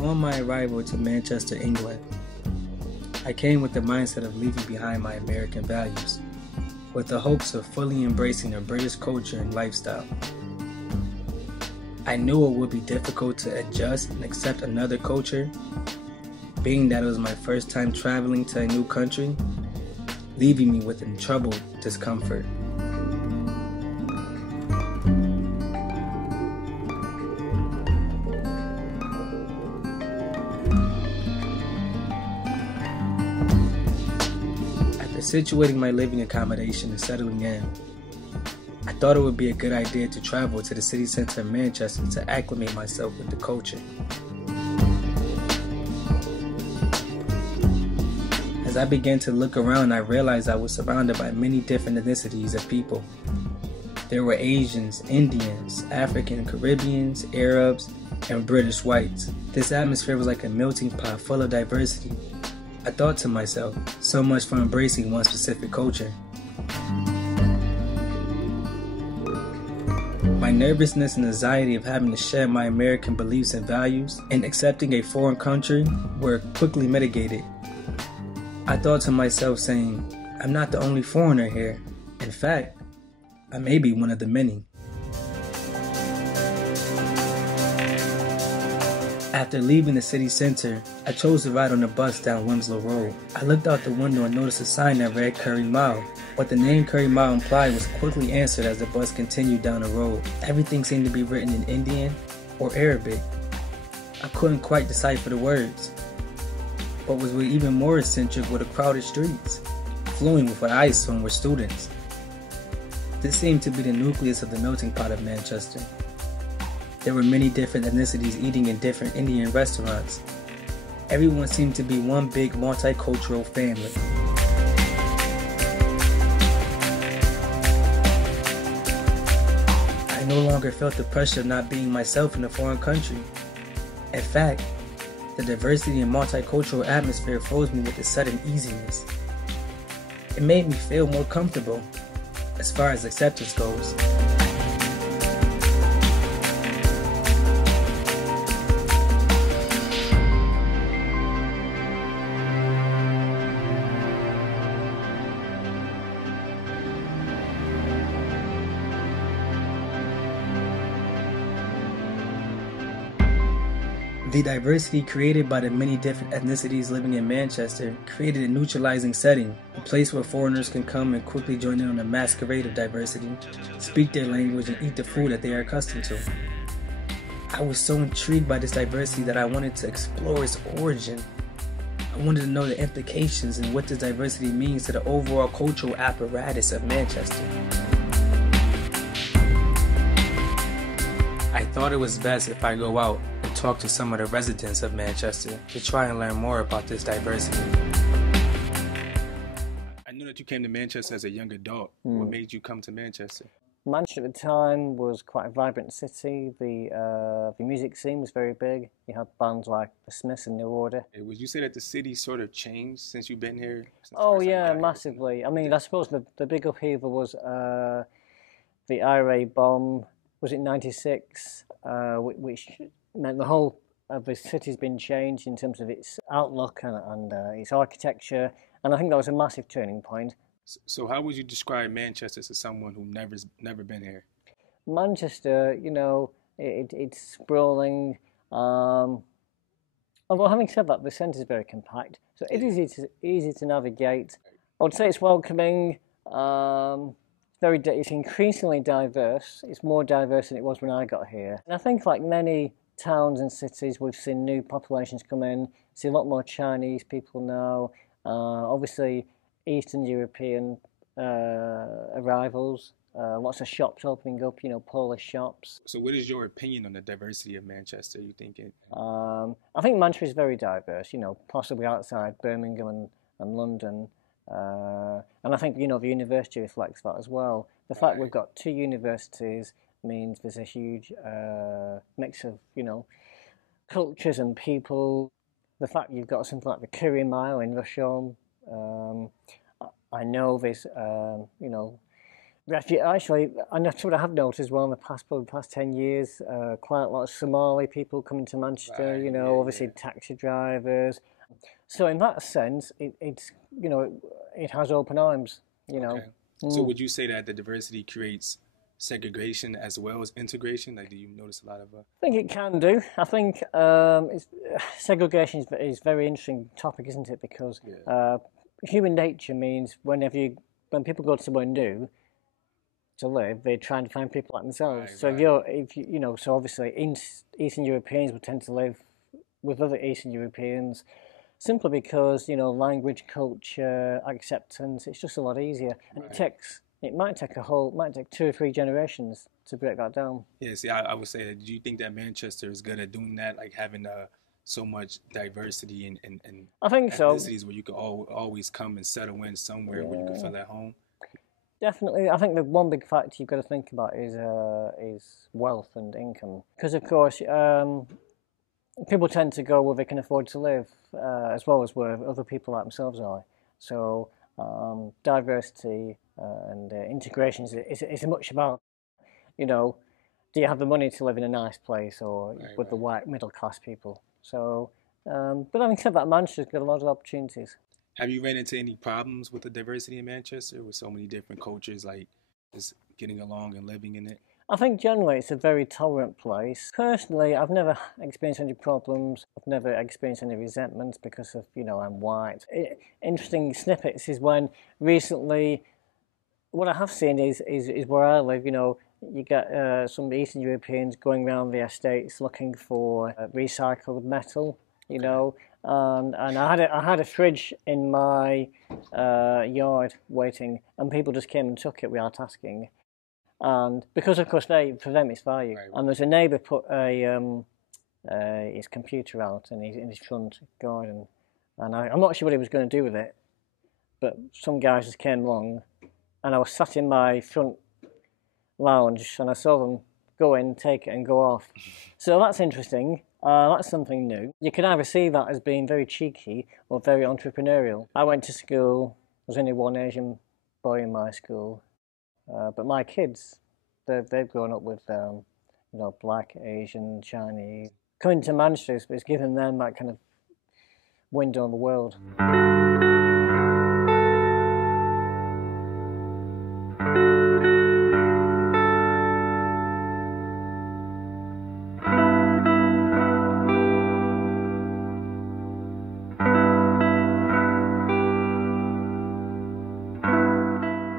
Upon my arrival to Manchester, England, I came with the mindset of leaving behind my American values, with the hopes of fully embracing a British culture and lifestyle. I knew it would be difficult to adjust and accept another culture, being that it was my first time traveling to a new country, leaving me with troubled discomfort. Situating my living accommodation and settling in, I thought it would be a good idea to travel to the city center of Manchester to acclimate myself with the culture. As I began to look around, I realized I was surrounded by many different ethnicities of people. There were Asians, Indians, African, Caribbeans, Arabs, and British whites. This atmosphere was like a melting pot full of diversity. I thought to myself, so much for embracing one specific culture. My nervousness and anxiety of having to shed my American beliefs and values and accepting a foreign country were quickly mitigated. I thought to myself saying, I'm not the only foreigner here. In fact, I may be one of the many. After leaving the city center, I chose to ride on a bus down Winslow Road. I looked out the window and noticed a sign that read Curry Mile. What the name Curry Mile implied was quickly answered as the bus continued down the road. Everything seemed to be written in Indian or Arabic. I couldn't quite decipher the words. What was even more eccentric were the crowded streets, flowing with what I assumed were students. This seemed to be the nucleus of the melting pot of Manchester. There were many different ethnicities eating in different Indian restaurants. Everyone seemed to be one big multicultural family. I no longer felt the pressure of not being myself in a foreign country. In fact, the diversity and multicultural atmosphere froze me with a sudden easiness. It made me feel more comfortable as far as acceptance goes. The diversity created by the many different ethnicities living in Manchester created a neutralizing setting, a place where foreigners can come and quickly join in on a masquerade of diversity, speak their language, and eat the food that they are accustomed to. I was so intrigued by this diversity that I wanted to explore its origin. I wanted to know the implications and what this diversity means to the overall cultural apparatus of Manchester. I thought it was best if I go out and talk to some of the residents of Manchester to try and learn more about this diversity. I knew that you came to Manchester as a young adult. What made you come to Manchester? Manchester at the time was quite a vibrant city. The music scene was very big. You had bands like The Smiths and New Order. Would you say that the city sort of changed since you've been here? Oh yeah, massively. I mean, I suppose the big upheaval was the IRA bomb. Was it 96? Which meant the whole of the city's been changed in terms of its outlook and its architecture. And I think that was a massive turning point. So how would you describe Manchester to someone who never been here? Manchester, you know, it's sprawling. Although having said that, the centre is very compact, so it is easy to navigate. I would say it's welcoming. It's increasingly diverse. It's more diverse than it was when I got here. And I think, like many towns and cities, we've seen new populations come in, See a lot more Chinese people now. Obviously, Eastern European arrivals. Lots of shops opening up, Polish shops. So what is your opinion on the diversity of Manchester? You think it? I think Manchester is very diverse, possibly outside Birmingham and London. And I think, the university reflects that as well. The fact we've got 2 universities means there's a huge mix of, cultures and people. The fact you've got something like the Curry Mile in Rusholme. I know there's, actually, and that's what I have noticed as well in the past 10 years, quite a lot of Somali people coming to Manchester, obviously taxi drivers. So in that sense, it's it has open arms, Okay. So would you say that the diversity creates segregation as well as integration? Like, do you notice a lot of? I think it can do. I think segregation is a very interesting topic, isn't it? Because human nature means when people go to somewhere new to live, they're trying to find people like themselves. So so obviously Eastern Europeans would tend to live with other Eastern Europeans, simply because language, culture, acceptance. It's just a lot easier, and it might take 2 or 3 generations to break that down. Yeah, see, I would say that. Do you think that Manchester is good at doing that, like having so much diversity and I think so. Ethnicities where you could always come and settle in somewhere where you can feel at home? Definitely. I think the one big factor you've got to think about is wealth and income. Because, of course, people tend to go where they can afford to live, as well as where other people like themselves are. So diversity and integration is much about, do you have the money to live in a nice place or with the white middle class people? So, but having said that, Manchester's got a lot of opportunities. Have you ran into any problems with the diversity in Manchester with so many different cultures, like just getting along and living in it? I think generally it's a very tolerant place. Personally, I've never experienced any problems. I've never experienced any resentments because of, I'm white. Interesting snippets is when recently, what I have seen is where I live, you get some Eastern Europeans going around the estates looking for recycled metal, and I had a fridge in my yard waiting, and people just came and took it without asking. And because, of course, for them it's value. Right. And there's a neighbour put his computer out in his front garden, and I'm not sure what he was going to do with it, but some guys just came along, and I was sat in my front lounge, and I saw them go in, take it, and go off. So that's interesting. That's something new. You can either see that as being very cheeky or very entrepreneurial. I went to school. There was only one Asian boy in my school. But my kids, they've grown up with, black, Asian, Chinese. Coming to Manchester is giving them that kind of window on the world.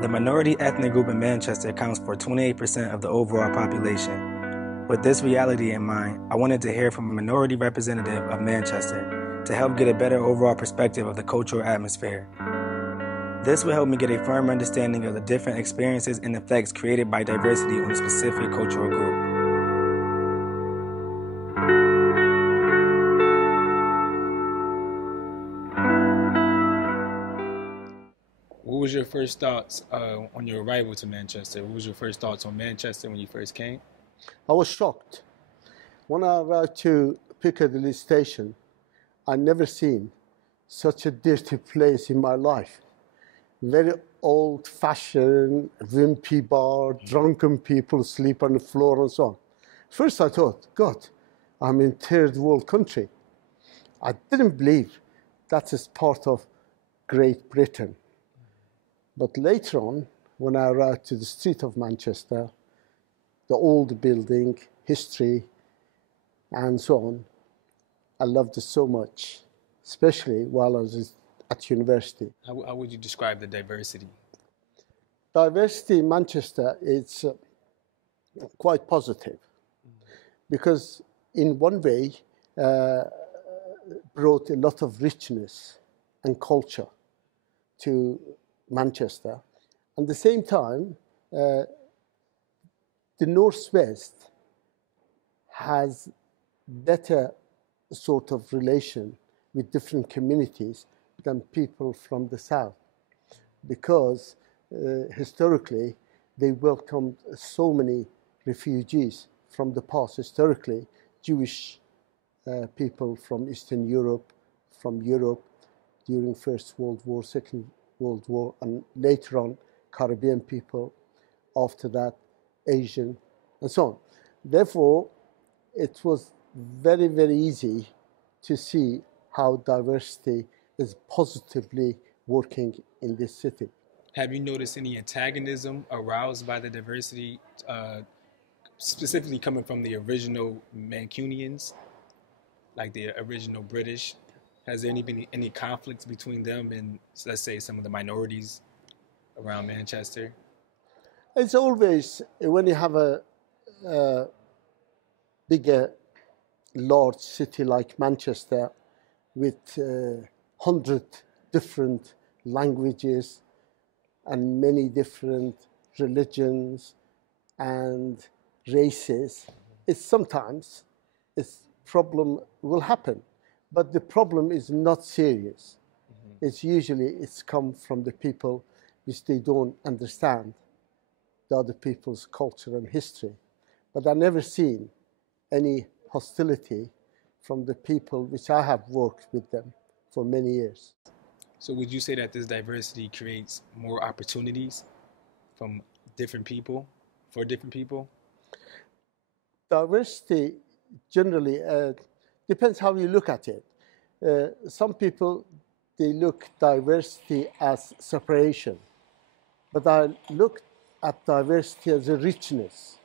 The minority ethnic group in Manchester accounts for 28% of the overall population. With this reality in mind, I wanted to hear from a minority representative of Manchester to help get a better overall perspective of the cultural atmosphere. This will help me get a firm understanding of the different experiences and effects created by diversity on a specific cultural group. What was your first thoughts on your arrival to Manchester? What was your first thoughts on Manchester when you first came? I was shocked. When I arrived to Piccadilly Station, I'd never seen such a dirty place in my life. Very old-fashioned, wimpy bar, drunken people sleep on the floor and so on. First I thought, God, I'm in third world country. I didn't believe that is part of Great Britain. But later on, when I arrived to the street of Manchester, the old building, history, and so on, I loved it so much, especially while I was at university. How would you describe the diversity? Diversity in Manchester is quite positive, because in one way, brought a lot of richness and culture to Manchester. At the same time, the Northwest has better sort of relation with different communities than people from the South, because historically they welcomed so many refugees from the past. Historically, Jewish people from Eastern Europe, from Europe during First World War, Second World War, and later on Caribbean people, after that Asian, and so on. Therefore, it was very, very easy to see how diversity is positively working in this city. Have you noticed any antagonism aroused by the diversity, specifically coming from the original Mancunians, like the original British? Has there been any conflicts between them and, let's say, some of the minorities around Manchester? It's always, when you have a bigger, large city like Manchester with 100 different languages and many different religions and races, sometimes a problem will happen. But the problem is not serious. Mm-hmm. It's come from the people which they don't understand the other people's culture and history. But I've never seen any hostility from the people which I have worked with them for many years. So would you say that this diversity creates more opportunities from different people, for different people? Diversity generally depends how you look at it. Some people, they look diversity as separation, but I look at diversity as a richness.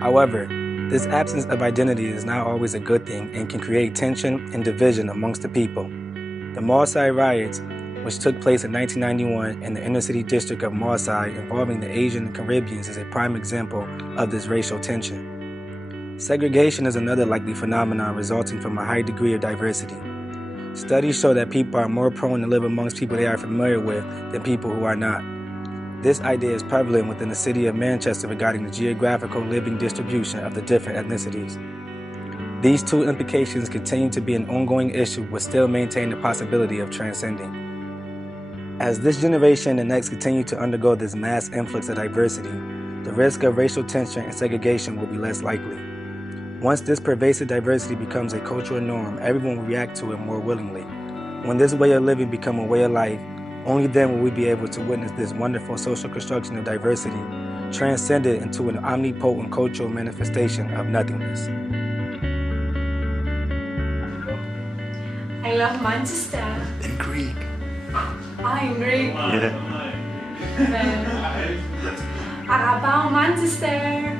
However, this absence of identity is not always a good thing and can create tension and division amongst the people. The Marseille riots, which took place in 1991 in the inner city district of Marseille involving the Asian and Caribbeans, is a prime example of this racial tension. Segregation is another likely phenomenon resulting from a high degree of diversity. Studies show that people are more prone to live amongst people they are familiar with than people who are not. This idea is prevalent within the city of Manchester regarding the geographical living distribution of the different ethnicities. These two implications continue to be an ongoing issue but still maintain the possibility of transcending. As this generation and the next continue to undergo this mass influx of diversity, the risk of racial tension and segregation will be less likely. Once this pervasive diversity becomes a cultural norm, everyone will react to it more willingly. When this way of living becomes a way of life, only then will we be able to witness this wonderful social construction of diversity transcended into an omnipotent cultural manifestation of nothingness. I love Manchester. In Greek. In Greek. Yeah. Αγαπάω Manchester.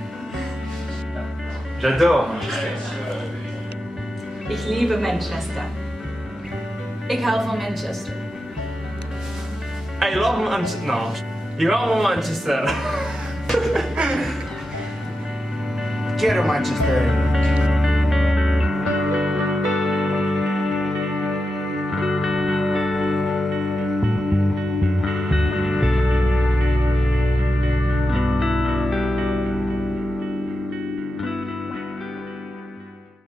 J'adore Manchester. Ich liebe Manchester. Ik hou van Manchester. I love Manchester. No. You love Manchester. Quiero Manchester.